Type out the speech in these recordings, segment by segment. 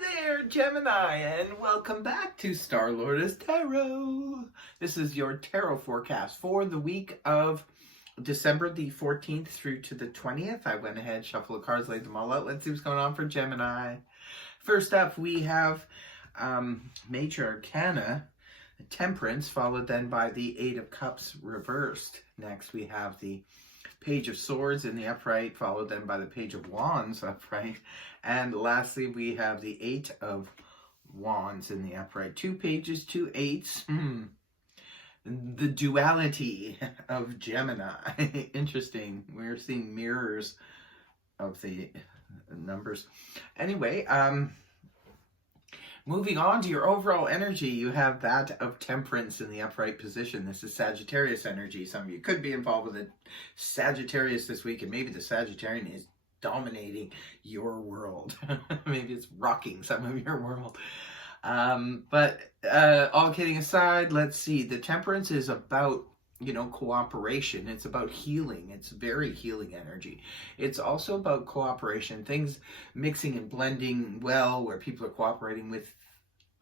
there, Gemini, and welcome back to Star Lord's Tarot. This is your tarot forecast for the week of December the 14th through to the 20th. I went ahead, shuffled the cards, laid them all out. Let's see what's going on for Gemini. First up, we have Major Arcana, Temperance, followed then by the Eight of Cups reversed. Next, we have the Page of Swords in the upright, followed then by the Page of Wands upright. And lastly, we have the Eight of Wands in the upright. 2 pages, 2 eights. The duality of Gemini. Interesting. We're seeing mirrors of the numbers. Anyway, moving on to your overall energy, you have that of Temperance in the upright position. This is Sagittarius energy. Some of you could be involved with a Sagittarius this week, and maybe the Sagittarian is dominating your world. Maybe it's rocking some of your world. But all kidding aside, let's see. The Temperance is about, cooperation. It's about healing. It's very healing energy. It's also about cooperation, things mixing and blending well, where people are cooperating with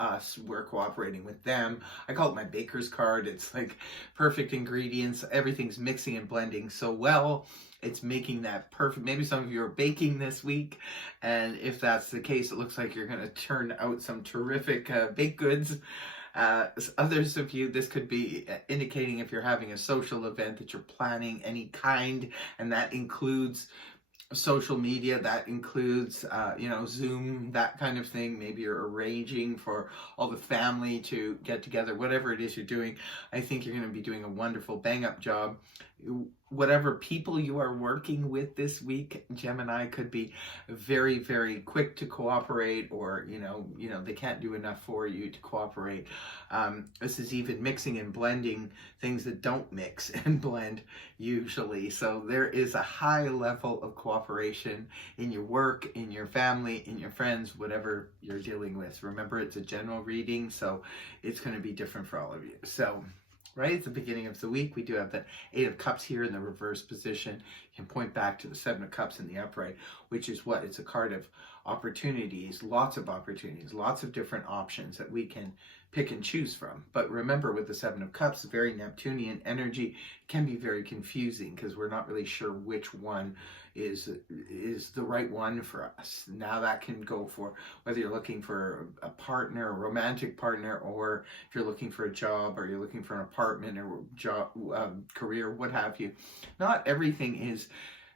us, we're cooperating with them. I call it my baker's card. It's like perfect ingredients. Everything's mixing and blending so well. It's making that perfect. Maybe some of you are baking this week, and if that's the case, it looks like you're going to turn out some terrific baked goods. Others of you, this could be indicating if you're having a social event that you're planning any kind, and that includes social media, that includes Zoom, that kind of thing. Maybe you're arranging for all the family to get together. Whatever it is you're doing, I think you're going to be doing a wonderful bang up job. Whatever people you are working with this week, Gemini, could be very, very quick to cooperate, or they can't do enough for you to cooperate. This is even mixing and blending things that don't mix and blend usually. So there is a high level of cooperation in your work, in your family, in your friends, whatever you're dealing with. Remember, it's a general reading, so it's going to be different for all of you. So right at the beginning of the week, we do have the Eight of Cups here in the reverse position. You can point back to the Seven of Cups in the upright, which is what? It's a card of opportunities, lots of different options that we can pick and choose from. But remember, with the Seven of Cups, very Neptunian energy, can be very confusing because we're not really sure which one is the right one for us. Now that can go for whether you're looking for a partner, a romantic partner, or if you're looking for a job, or you're looking for an apartment or job, career, what have you. Not everything is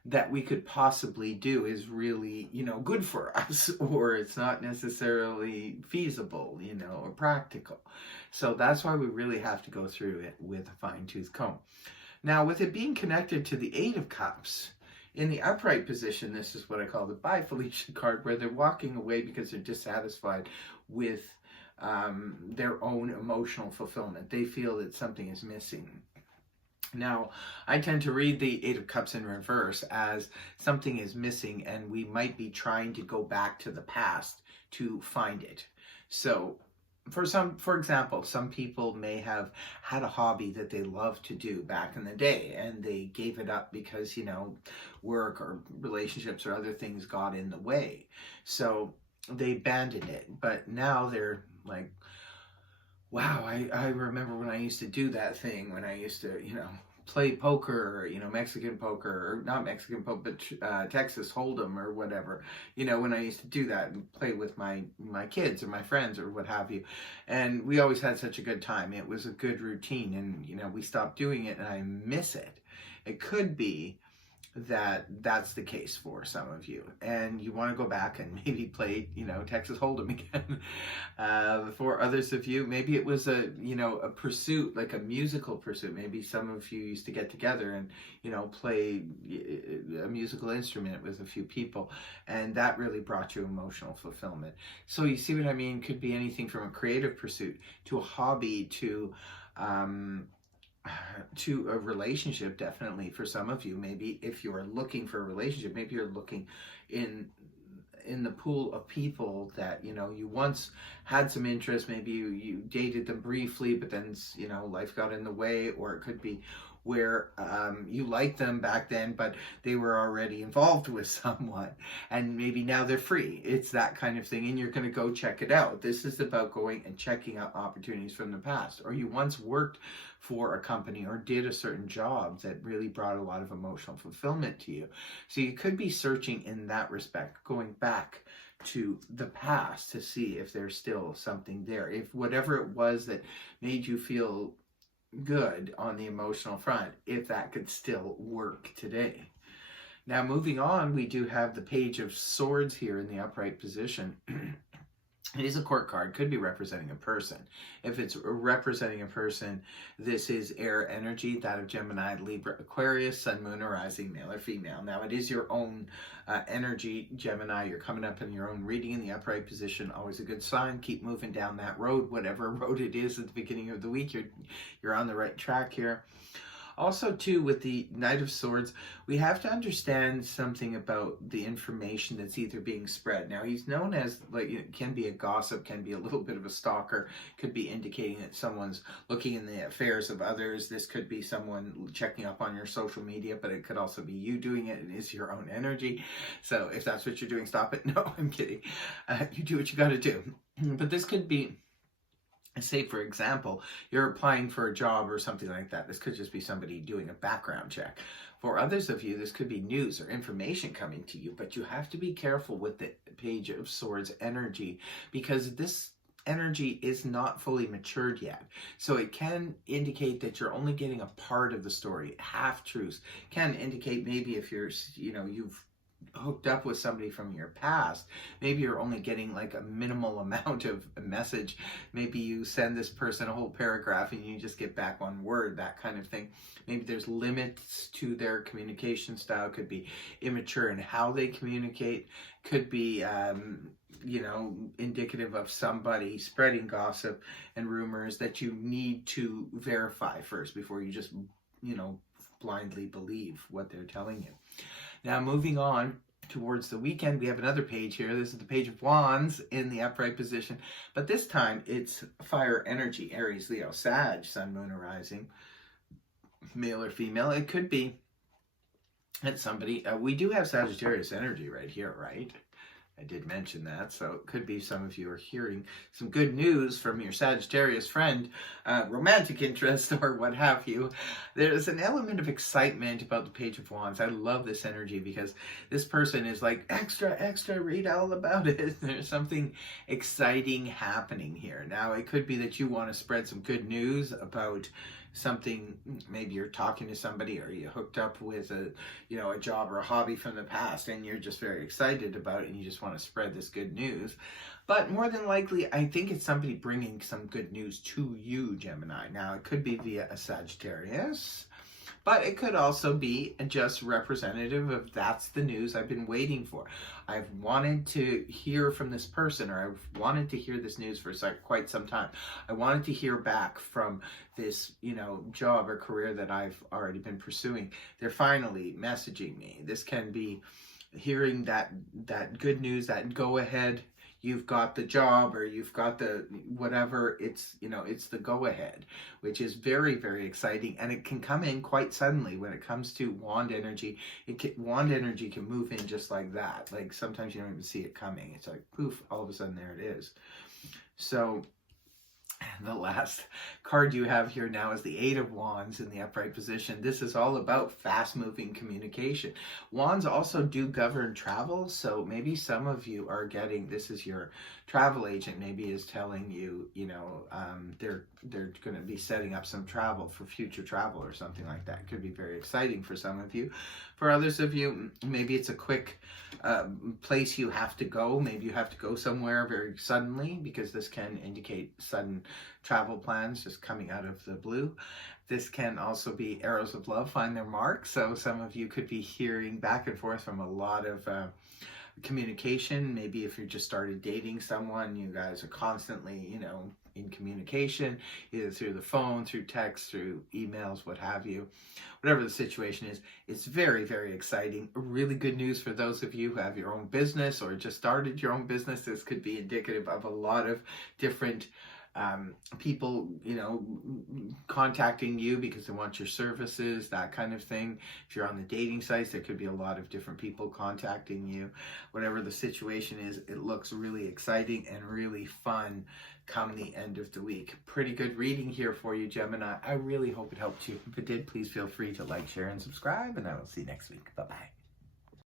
that we could possibly do is really, good for us, or it's not necessarily feasible, or practical. So that's why we really have to go through it with a fine-tooth comb. Now, with it being connected to the Eight of Cups, in the upright position, this is what I call the Bye Felicia card, where they're walking away because they're dissatisfied with their own emotional fulfillment. They feel that something is missing. Now, I tend to read the Eight of Cups in reverse as something is missing, and we might be trying to go back to the past to find it. So, for example, some people may have had a hobby that they loved to do back in the day, and they gave it up because, work or relationships or other things got in the way. So they abandoned it, but now they're like, wow, I remember when I used to do that thing, when I used to, play poker, Mexican poker, or not Mexican poker, but Texas Hold'em or whatever, when I used to do that and play with my kids or my friends or what have you. And we always had such a good time. It was a good routine, and, we stopped doing it, and I miss it. It could be that that's the case for some of you, and you want to go back and maybe play, Texas Hold'em again. For others of you, maybe it was a pursuit, like a musical pursuit. Maybe some of you used to get together and, play a musical instrument with a few people, and that really brought you emotional fulfillment. So you see what I mean? Could be anything from a creative pursuit to a hobby to a relationship. Definitely for some of you, maybe if you're looking for a relationship, maybe you're looking in the pool of people that you once had some interest. Maybe you dated them briefly, but then life got in the way. Or it could be where you liked them back then, but they were already involved with someone, and maybe now they're free. It's that kind of thing, and you're going to go check it out. This is about going and checking out opportunities from the past, or you once worked for a company or did a certain job that really brought a lot of emotional fulfillment to you. So you could be searching in that respect, going back to the past to see if there's still something there. If whatever it was that made you feel good on the emotional front, if that could still work today. Now, moving on, we do have the Page of Swords here in the upright position. It is a court card, could be representing a person. If it's representing a person, this is air energy, that of Gemini, Libra, Aquarius, Sun, Moon, or Rising, male or female. Now, it is your own energy, Gemini. You're coming up in your own reading in the upright position. Always a good sign. Keep moving down that road, whatever road it is at the beginning of the week. You're on the right track here. Also, too, with the Knight of Swords, we have to understand something about the information that's either being spread. Now, he's known as, like, it can be a gossip, can be a little bit of a stalker, could be indicating that someone's looking in the affairs of others. This could be someone checking up on your social media, but it could also be you doing it. It is your own energy. So if that's what you're doing, stop it. No, I'm kidding. You do what you got to do. But this could be, say, for example, you're applying for a job or something like that. This could just be somebody doing a background check. For others of you, this could be news or information coming to you, but you have to be careful with the Page of Swords energy, because this energy is not fully matured yet. So it can indicate that you're only getting a part of the story. Half-truths can indicate maybe if you're, you've hooked up with somebody from your past, maybe you're only getting like a minimal amount of a message. Maybe you send this person a whole paragraph and you just get back one word, that kind of thing. Maybe there's limits to their communication style. Could be immature in how they communicate. Could be indicative of somebody spreading gossip and rumors that you need to verify first before you just blindly believe what they're telling you. Now, moving on towards the weekend, we have another page here. This is the Page of Wands in the upright position, but this time it's fire energy, Aries, Leo, Sag, Sun, Moon, or Rising, male or female. It could be that somebody, we do have Sagittarius energy right here, right? I did mention that, so it could be some of you are hearing some good news from your Sagittarius friend, romantic interest or what have you. There's an element of excitement about the Page of Wands. I love this energy because this person is like, extra, read all about it. There's something exciting happening here. Now, it could be that you want to spread some good news about something. Maybe you're talking to somebody, or you hooked up with a job or a hobby from the past, and you're just very excited about it and you just want to spread this good news. But more than likely, I think it's somebody bringing some good news to you, Gemini. Now, it could be via a Sagittarius, but it could also be just representative of, that's the news I've been waiting for. I've wanted to hear from this person, or I've wanted to hear this news for quite some time. I wanted to hear back from this, job or career that I've already been pursuing. They're finally messaging me. This can be hearing that good news, that go ahead. You've got the job, or you've got the whatever, it's the go ahead, which is very, very exciting. And it can come in quite suddenly when it comes to wand energy. Wand energy can move in just like that. Like sometimes you don't even see it coming. It's like poof, all of a sudden there it is. So the last card you have here now is the Eight of Wands in the upright position. This is all about fast-moving communication. Wands also do govern travel, so maybe some of you are getting, this is your travel agent, maybe is telling you, they're going to be setting up some travel for future travel or something like that. It could be very exciting for some of you. For others of you, maybe it's a quick place you have to go. Maybe you have to go somewhere very suddenly, because this can indicate sudden travel plans just coming out of the blue. This can also be arrows of love find their mark. So some of you could be hearing back and forth from a lot of communication. Maybe if you just started dating someone, you guys are constantly, in communication, either through the phone, through text, through emails, what have you. Whatever the situation is, it's very, very exciting. Really good news for those of you who have your own business or just started your own business. This could be indicative of a lot of different people, contacting you because they want your services, that kind of thing. If you're on the dating sites, there could be a lot of different people contacting you. Whatever the situation is, it looks really exciting and really fun come the end of the week. Pretty good reading here for you, Gemini. I really hope it helped you. If it did, please feel free to like, share, and subscribe, and I will see you next week. Bye-bye.